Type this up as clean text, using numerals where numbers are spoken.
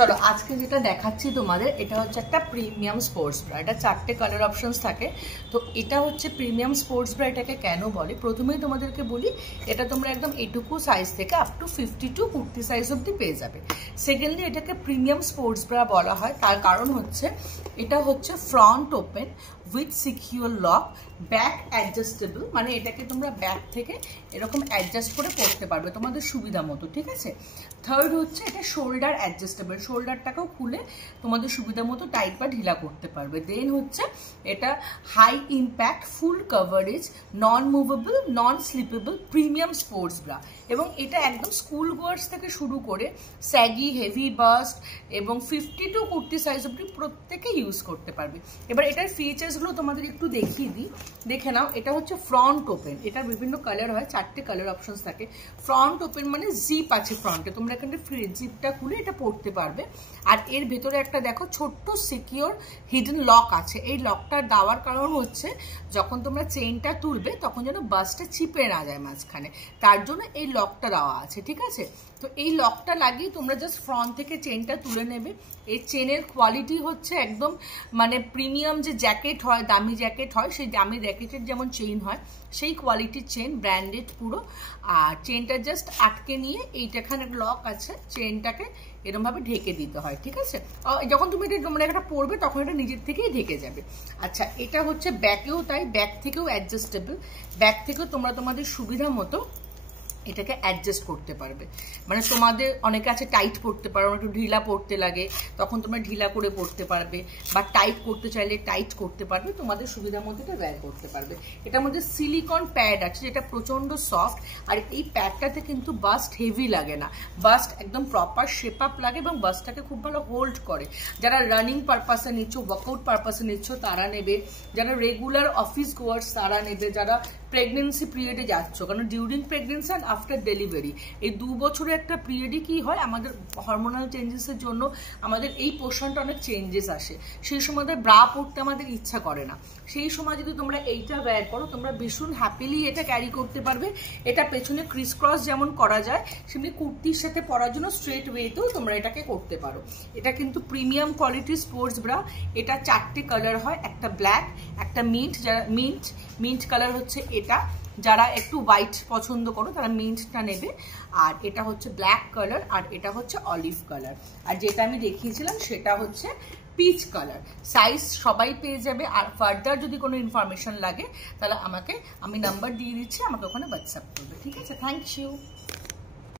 চলো আজকে যেটা দেখাচ্ছি তোমাদের, এটা হচ্ছে একটা প্রিমিয়াম স্পোর্টস ব্রা। এটা 4টে কালার অপশনস থাকে। তো এটা হচ্ছে প্রিমিয়াম স্পোর্টস ব্রা। এটাকে কেন বলে প্রথমেই তোমাদেরকে বলি, এটা তোমরা একদম এটুকু সাইজ থেকে আপ টু 52 কুর্তি সাইজ অবধি পেয়ে যাবে। সেকেন্ডলি এটাকে প্রিমিয়াম স্পোর্টস ব্রা বলা হয়, তার কারণ হচ্ছে এটা হচ্ছে front open with secure lock, back adjustable, মানে এটাকে তোমরা ব্যাক থেকে এরকম অ্যাডজাস্ট করে পরতে পারবে তোমাদের সুবিধা মতো, ঠিক আছে। থার্ড হচ্ছে এটা শোল্ডার অ্যাডজাস্টেবল, শোল্ডারটাকেও খুলে তোমাদের সুবিধা মতো টাইট বা ঢিলা করতে পারবে। দেন হচ্ছে এটা হাই ইম্প্যাক্ট, ফুল কভারেজ, নন মুভেবল, নন স্লিপেবল প্রিমিয়াম স্পোর্টস ব্রা। এবং এটা একদম স্কুল গোয়ার্স থেকে শুরু করে স্যাগি, হেভি বাস্ট এবং 52 কুর্তি সাইজ অব্দি প্রত্যেকে ইউজ করতে পারবে। এবার এটার ফিচার্সগুলো তোমাদের একটু দেখিয়ে দিই, দেখে নাও। এটা হচ্ছে ফ্রন্ট ওপেন, এটার বিভিন্ন কালার হয়, 4টে কালার অপশনস থাকে। ফ্রন্ট ওপেন মানে জিপ আছে ফ্রন্টে, তোমরা এখানে জিপটা খুলে এটা পরতে পারবে। আর এর ভেতরে একটা দেখো ছোট্ট সিকিউর হিডেন লক আছে। এই লকটা দেওয়ার কারণ হচ্ছে যখন তোমরা চেইনটা তুলবে তখন যেন বাসটা চিপে না যায় মাঝখানে, তার জন্য এই লকটা দেওয়া আছে, ঠিক আছে। তো এই লকটা লাগিয়ে তোমরা জাস্ট ফ্রন্ট থেকে চেনটা তুলে নেবে। এই চেনের কোয়ালিটি হচ্ছে একদম মানে প্রিমিয়াম যে জ্যাকেট হয়, দামি জ্যাকেট হয়, সেই দামি জ্যাকেটের যেমন চেইন হয় সেই কোয়ালিটির চেন, ব্র্যান্ডেড পুরো। আর চেনটা জাস্ট আটকে নিয়ে এইটাখানে লক আছে, চেনটাকে এরকমভাবে ঢেকে দিতে হয়, ঠিক আছে। যখন তুমি এটা মানে একটা পরবে তখন এটা নিজের থেকেই ঢেকে যাবে। আচ্ছা, এটা হচ্ছে ব্যাকেও তাই, ব্যাক থেকেও অ্যাডজাস্টেবল, ব্যাক থেকেও তোমরা তোমাদের সুবিধা মতো এটাকে অ্যাডজাস্ট করতে পারবে। মানে তোমাদের অনেকে আছে টাইট পড়তে পারো, একটু ঢিলা পড়তে লাগে, তখন তোমরা ঢিলা করে পড়তে পারবে, বা টাইট করতে চাইলে টাইট করতে পারবে, তোমাদের সুবিধা মতো এটা ব্যয় করতে পারবে। এটার মধ্যে সিলিকন প্যাড আছে যেটা প্রচণ্ড সফট, আর এই প্যাডটাতে কিন্তু বাস্ট হেভি লাগে না, বাস্ট একদম প্রপার শেপ আপ লাগে এবং বাস্টটাকে খুব ভালো হোল্ড করে। যারা রানিং পারপাসে নিচ্ছ, ওয়ার্কআউট পারপাসে নিচ্ছ তারা নেবে, যারা রেগুলার অফিস গোয়ার্স তারা নেবে, যারা প্রেগনেন্সি পিরিয়ডে যাচ্ছ, কারণ during pregnancy and after delivery এই 2 বছরের একটা পিরিয়ডে কি হয়, আমাদের হরমোনাল চেঞ্জেসের জন্য আমাদের এই পোর্শনটা অনেক চেঞ্জেস আসে, সেই সময় ব্রা পরতে আমাদের ইচ্ছা করে না। সেই সময় যদি তোমরা এইটা ওয়্যার করো তোমরা ভীষণ হ্যাপিলি এটা ক্যারি করতে পারবে। এটা পেছনে ক্রিস ক্রস যেমন করা যায় সেমনি কুর্তির সাথে পরার জন্য স্ট্রেট ওয়েতেও তোমরা এটাকে করতে পারো। এটা কিন্তু প্রিমিয়াম কোয়ালিটির স্পোর্টস ব্রা। এটা 4টে কালার হয়, একটা ব্ল্যাক, একটা মিন্ট, যারা মিন্ট কালার হচ্ছে এটা, যারা একটু হোয়াইট পছন্দ করো তারা মিন্টটা নেবে। আর এটা হচ্ছে ব্ল্যাক কালার, আর এটা হচ্ছে অলিভ কালার, আর যেটা আমি দেখিয়েছিলাম সেটা হচ্ছে পিচ কালার। সাইজ সবাই পেয়ে যাবে। আর ফার্দার যদি কোনো ইনফরমেশন লাগে তাহলে আমি নাম্বার দিয়ে দিচ্ছি, আমাকে ওখানে হোয়াটসঅ্যাপ করবে, ঠিক আছে। Thank you.